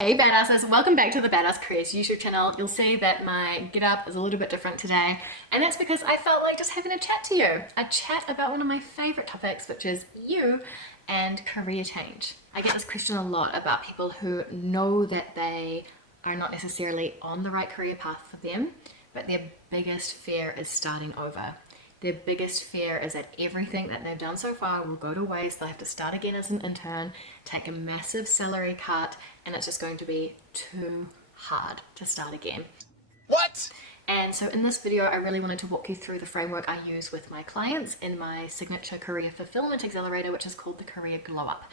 Hey badasses, welcome back to the Badass Careers YouTube channel. You'll see that my get up is a little bit different today, and that's because I felt like just having a chat to you. A chat about one of my favorite topics, which is you and career change. I get this question a lot about people who know that they are not necessarily on the right career path for them, but their biggest fear is starting over. Their biggest fear is that everything that they've done so far will go to waste. They'll have to start again as an intern, take a massive salary cut, and it's just going to be too hard to start again. What? And so in this video, I really wanted to walk you through the framework I use with my clients in my signature career fulfillment accelerator, which is called the Career Glow Up.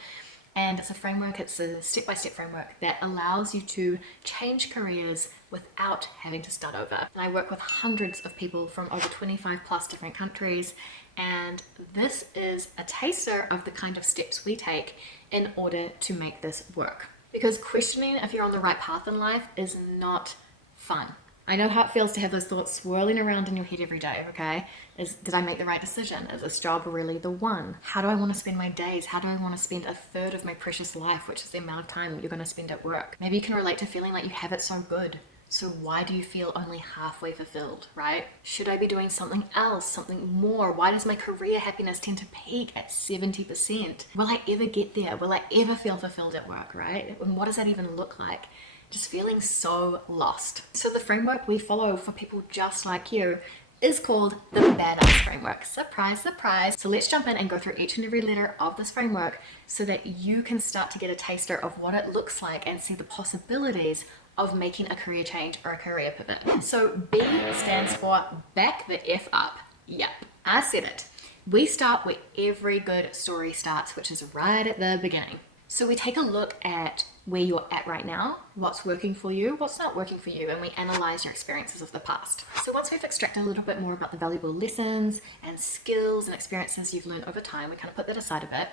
And it's a framework, it's a step-by-step framework that allows you to change careers without having to start over. And I work with hundreds of people from over 25 plus different countries, and this is a taster of the kind of steps we take in order to make this work. Because questioning if you're on the right path in life is not fun. I know how it feels to have those thoughts swirling around in your head every day, okay? Did I make the right decision? Is this job really the one? How do I want to spend my days? How do I want to spend a third of my precious life, which is the amount of time that you're going to spend at work? Maybe you can relate to feeling like you have it so good. So why do you feel only halfway fulfilled, right? Should I be doing something else, something more? Why does my career happiness tend to peak at 70%? Will I ever get there? Will I ever feel fulfilled at work, right? And what does that even look like? Just feeling so lost. So the framework we follow for people just like you is called the Badass Framework. Surprise, surprise. So let's jump in and go through each and every letter of this framework so that you can start to get a taster of what it looks like and see the possibilities of making a career change or a career pivot. So B stands for back the F up. Yep, I said it. We start where every good story starts, which is right at the beginning. So we take a look at where you're at right now, what's working for you, what's not working for you, and we analyze your experiences of the past. So once we've extracted a little bit more about the valuable lessons and skills and experiences you've learned over time, we kind of put that aside a bit,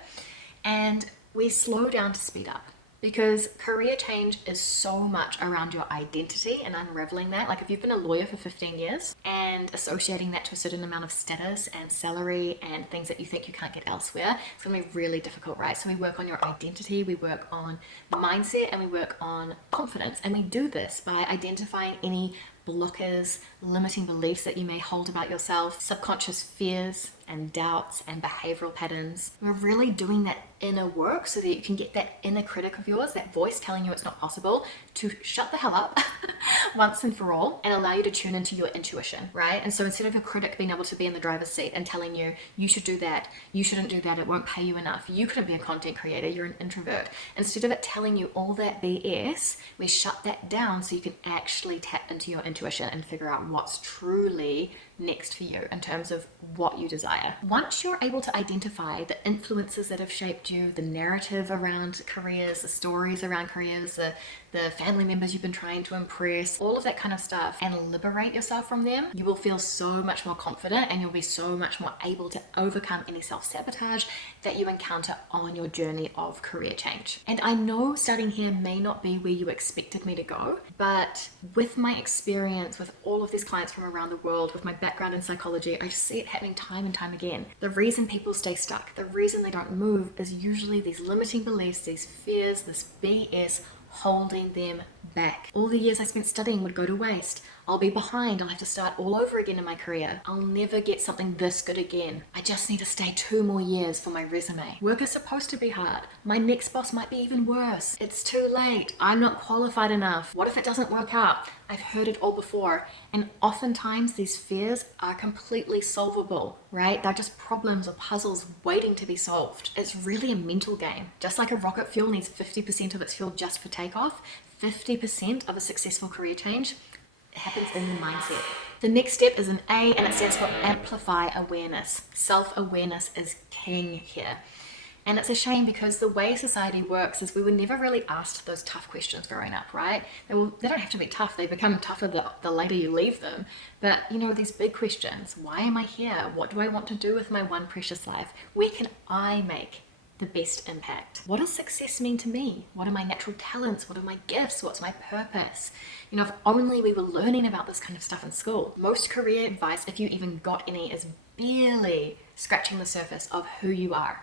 and we slow down to speed up. Because career change is so much around your identity and unraveling that. Like if you've been a lawyer for 15 years and associating that to a certain amount of status and salary and things that you think you can't get elsewhere, it's gonna be really difficult, right? So we work on your identity, we work on mindset, and we work on confidence. And we do this by identifying any blockers, limiting beliefs that you may hold about yourself, subconscious fears and doubts and behavioral patterns. We're really doing that inner work so that you can get that inner critic of yours, that voice telling you it's not possible, to shut the hell up once and for all and allow you to tune into your intuition, right? And so instead of a critic being able to be in the driver's seat and telling you, you should do that, you shouldn't do that, it won't pay you enough, you couldn't be a content creator, you're an introvert. Instead of it telling you all that BS, we shut that down so you can actually tap into your intuition and figure out what's truly next for you in terms of what you desire. Once you're able to identify the influences that have shaped you, the narrative around careers, the stories around careers, the family members you've been trying to impress, all of that kind of stuff, and liberate yourself from them, you will feel so much more confident and you'll be so much more able to overcome any self-sabotage that you encounter on your journey of career change. And I know starting here may not be where you expected me to go, but with my experience with all of these clients from around the world, with my background in psychology, I just see it happening time and time again. The reason people stay stuck, the reason they don't move is usually these limiting beliefs, these fears, this BS holding them back. All the years I spent studying would go to waste. I'll be behind, I'll have to start all over again in my career. I'll never get something this good again. I just need to stay 2 more years for my resume. Work is supposed to be hard. My next boss might be even worse. It's too late. I'm not qualified enough. What if it doesn't work out? I've heard it all before. And oftentimes these fears are completely solvable, right? They're just problems or puzzles waiting to be solved. It's really a mental game. Just like a rocket fuel needs 50% of its fuel just for takeoff, 50% of a successful career change happens in the mindset. The next step is an A, and it stands for amplify awareness. Self-awareness is king here. And it's a shame because the way society works is we were never really asked those tough questions growing up, right? They don't have to be tough. They become tougher the later you leave them. But, you know, these big questions. Why am I here? What do I want to do with my one precious life? Where can I make the best impact? What does success mean to me? What are my natural talents? What are my gifts? What's my purpose? You know, if only we were learning about this kind of stuff in school. Most career advice, if you even got any, is barely scratching the surface of who you are.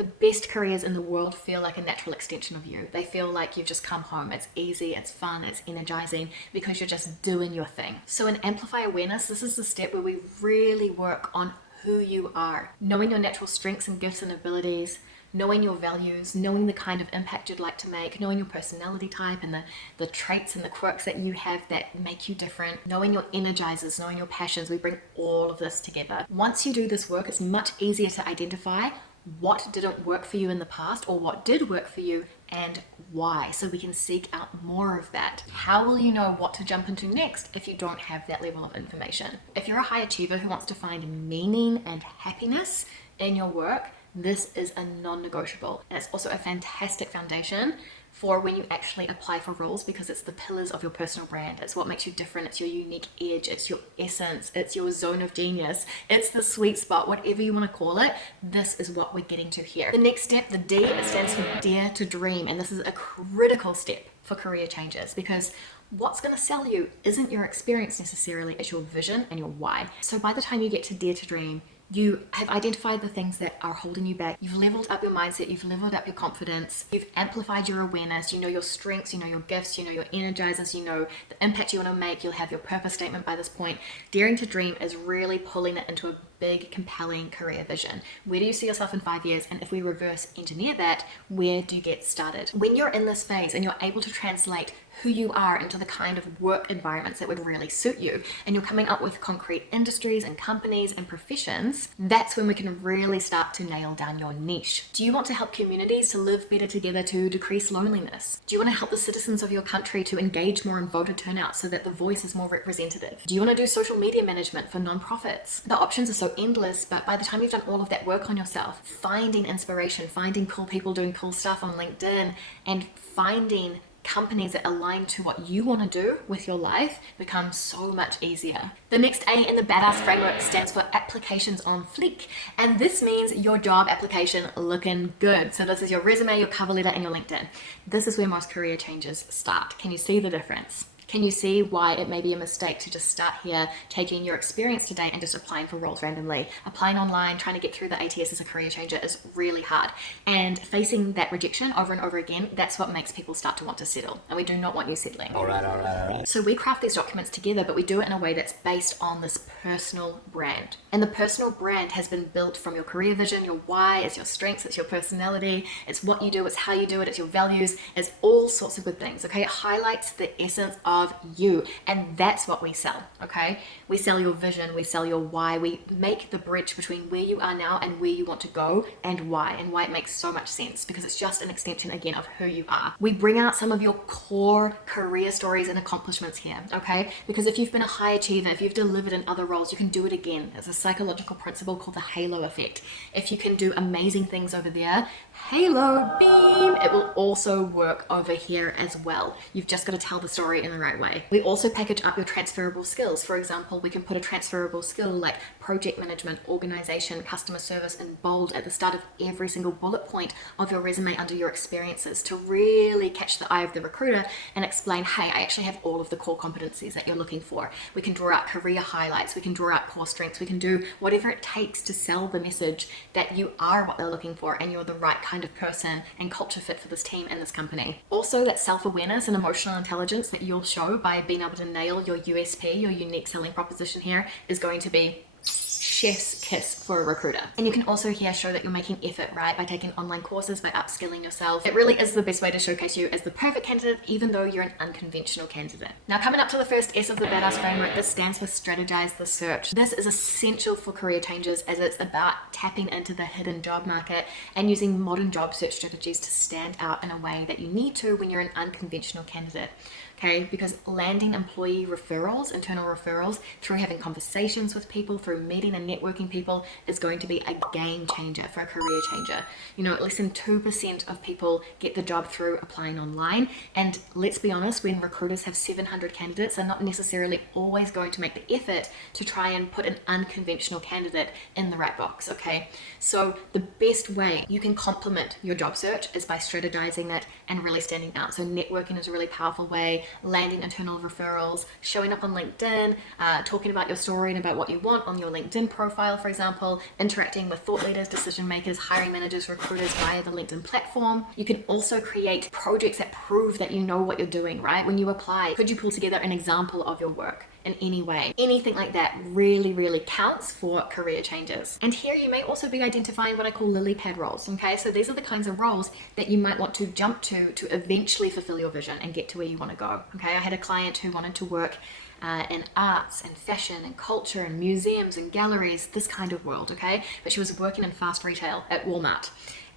The best careers in the world feel like a natural extension of you. They feel like you've just come home. It's easy, it's fun, it's energizing because you're just doing your thing. So in Amplify Awareness, this is the step where we really work on who you are, knowing your natural strengths and gifts and abilities, knowing your values, knowing the kind of impact you'd like to make, knowing your personality type and the traits and the quirks that you have that make you different, knowing your energizers, knowing your passions. We bring all of this together. Once you do this work, it's much easier to identify what didn't work for you in the past or what did work for you and why, so we can seek out more of that. How will you know what to jump into next if you don't have that level of information? If you're a high achiever who wants to find meaning and happiness in your work, this is a non-negotiable. And it's also a fantastic foundation for when you actually apply for roles, because it's the pillars of your personal brand. It's what makes you different. It's your unique edge. It's your essence. It's your zone of genius. It's the sweet spot, whatever you want to call it. This is what we're getting to here. The next step, the D, it stands for Dare to Dream. And this is a critical step for career changes, because what's going to sell you isn't your experience necessarily, it's your vision and your why. So by the time you get to Dare to Dream, you have identified the things that are holding you back. You've leveled up your mindset. You've leveled up your confidence. You've amplified your awareness. You know your strengths. You know your gifts. You know your energizers. You know the impact you want to make. You'll have your purpose statement by this point. Daring to dream is really pulling it into a big, compelling career vision. Where do you see yourself in 5 years? And if we reverse engineer that, where do you get started? When you're in this phase and you're able to translate who you are into the kind of work environments that would really suit you, and you're coming up with concrete industries and companies and professions, that's when we can really start to nail down your niche. Do you want to help communities to live better together to decrease loneliness? Do you want to help the citizens of your country to engage more in voter turnout so that the voice is more representative? Do you want to do social media management for nonprofits? The options are so endless, but by the time you've done all of that work on yourself, finding inspiration, finding cool people doing cool stuff on LinkedIn, and finding companies that align to what you want to do with your life becomes so much easier. The next A in the Badass framework stands for applications on FLEEK, and this means your job application looking good. So this is your resume, your cover letter, and your LinkedIn. This is where most career changes start. Can you see the difference? Can you see why it may be a mistake to just start here, taking your experience today and just applying for roles randomly? Applying online, trying to get through the ATS as a career changer is really hard. And facing that rejection over and over again, that's what makes people start to want to settle. And we do not want you settling. All right. So we craft these documents together, but we do it in a way that's based on this personal brand. And the personal brand has been built from your career vision, your why, it's your strengths, it's your personality, it's what you do, it's how you do it, it's your values, it's all sorts of good things, okay? It highlights the essence of you, and that's what we sell, okay? We sell your vision, we sell your why, we make the bridge between where you are now and where you want to go, and why it makes so much sense, because it's just an extension again of who you are. We bring out some of your core career stories and accomplishments here, okay? Because if you've been a high achiever, if you've delivered in other roles, you can do it again. It's a psychological principle called the halo effect. If you can do amazing things over there, halo beam, it will also work over here as well. You've just got to tell the story in the right way. We also package up your transferable skills. For example, we can put a transferable skill like project management, organization, customer service in bold at the start of every single bullet point of your resume under your experiences to really catch the eye of the recruiter and explain, hey, I actually have all of the core competencies that you're looking for. We can draw out career highlights, we can draw out core strengths, we can do whatever it takes to sell the message that you are what they're looking for and you're the right kind of person and culture fit for this team and this company. Also, that self-awareness and emotional intelligence that you'll show by being able to nail your USP, your unique selling proposition here, is going to be chef's kiss for a recruiter. And you can also here show that you're making effort, right? By taking online courses, by upskilling yourself. It really is the best way to showcase you as the perfect candidate, even though you're an unconventional candidate. Now, coming up to the first S of the Badass framework, this stands for strategize the search. This is essential for career changes as it's about tapping into the hidden job market and using modern job search strategies to stand out in a way that you need to when you're an unconventional candidate. Okay, because landing employee referrals, internal referrals, through having conversations with people, through meeting and networking people is going to be a game changer for a career changer. You know, less than 2% of people get the job through applying online. And let's be honest, when recruiters have 700 candidates, they're not necessarily always going to make the effort to try and put an unconventional candidate in the right box, okay? So the best way you can complement your job search is by strategizing it and really standing out. So networking is a really powerful way. Landing internal referrals, showing up on LinkedIn, talking about your story and about what you want on your LinkedIn profile, for example, interacting with thought leaders, decision makers, hiring managers, recruiters via the LinkedIn platform. You can also create projects that prove that you know what you're doing, right? When you apply, could you pull together an example of your work in any way? Anything like that really counts for career changes. And here you may also be identifying what I call lily pad roles, okay? So these are the kinds of roles that you might want to jump to eventually fulfill your vision and get to where you want to go, okay? I had a client who wanted to work in arts and fashion and culture and museums and galleries, this kind of world, okay? But she was working in fast retail at Walmart.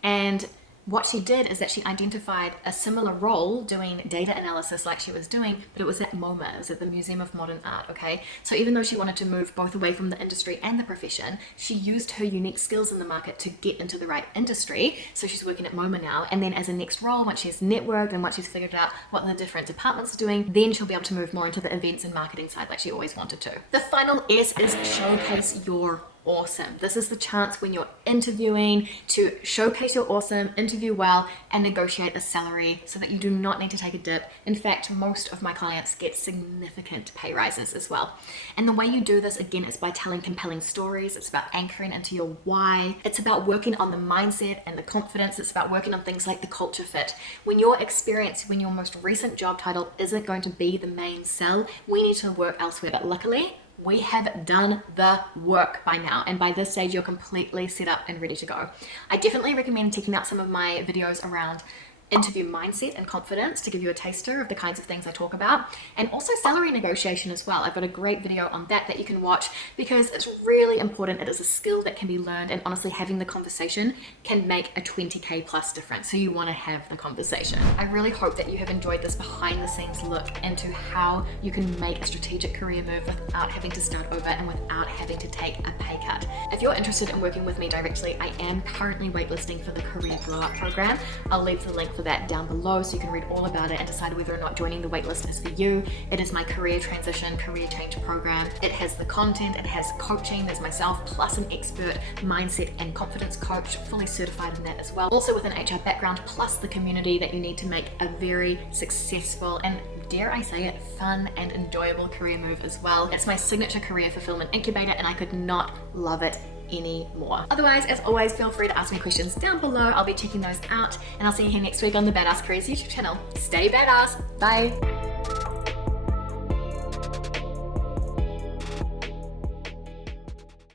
And what she did is that she identified a similar role doing data analysis like she was doing, but it was at MoMA, it was at the Museum of Modern Art, okay? So even though she wanted to move both away from the industry and the profession, she used her unique skills in the market to get into the right industry. So she's working at MoMA now, and then as a next role, once she's networked and once she's figured out what the different departments are doing, then she'll be able to move more into the events and marketing side like she always wanted to. The final S is showcase your awesome. This is the chance when you're interviewing to showcase your awesome, interview well, and negotiate a salary so that you do not need to take a dip. In fact, most of my clients get significant pay rises as well. And the way you do this, again, is by telling compelling stories. It's about anchoring into your why. It's about working on the mindset and the confidence. It's about working on things like the culture fit. When your experience, when your most recent job title isn't going to be the main sell, we need to work elsewhere. But luckily, we have done the work by now, and by this stage you're completely set up and ready to go. I definitely recommend checking out some of my videos around interview mindset and confidence to give you a taster of the kinds of things I talk about, and also salary negotiation as well. I've got a great video on that you can watch because it's really important. It is a skill that can be learned, and honestly having the conversation can make a 20k plus difference, so you want to have the conversation. I really hope that you have enjoyed this behind the scenes look into how you can make a strategic career move without having to start over and without having to take a pay cut. If you're interested in working with me directly, I am currently waitlisting for the Career Glow Up program. I'll leave the link for that down below so you can read all about it and decide whether or not joining the waitlist is for you. It is my career transition, career change program. It has the content, it has coaching, there's myself plus an expert mindset and confidence coach, fully certified in that as well. Also with an HR background, plus the community that you need to make a very successful and, dare I say it, fun and enjoyable career move as well. It's my signature career fulfillment incubator, and I could not love it anymore. Otherwise, as always, feel free to ask me questions down below. I'll be checking those out, and I'll see you here next week on the Badass Careers YouTube channel. Stay badass. Bye.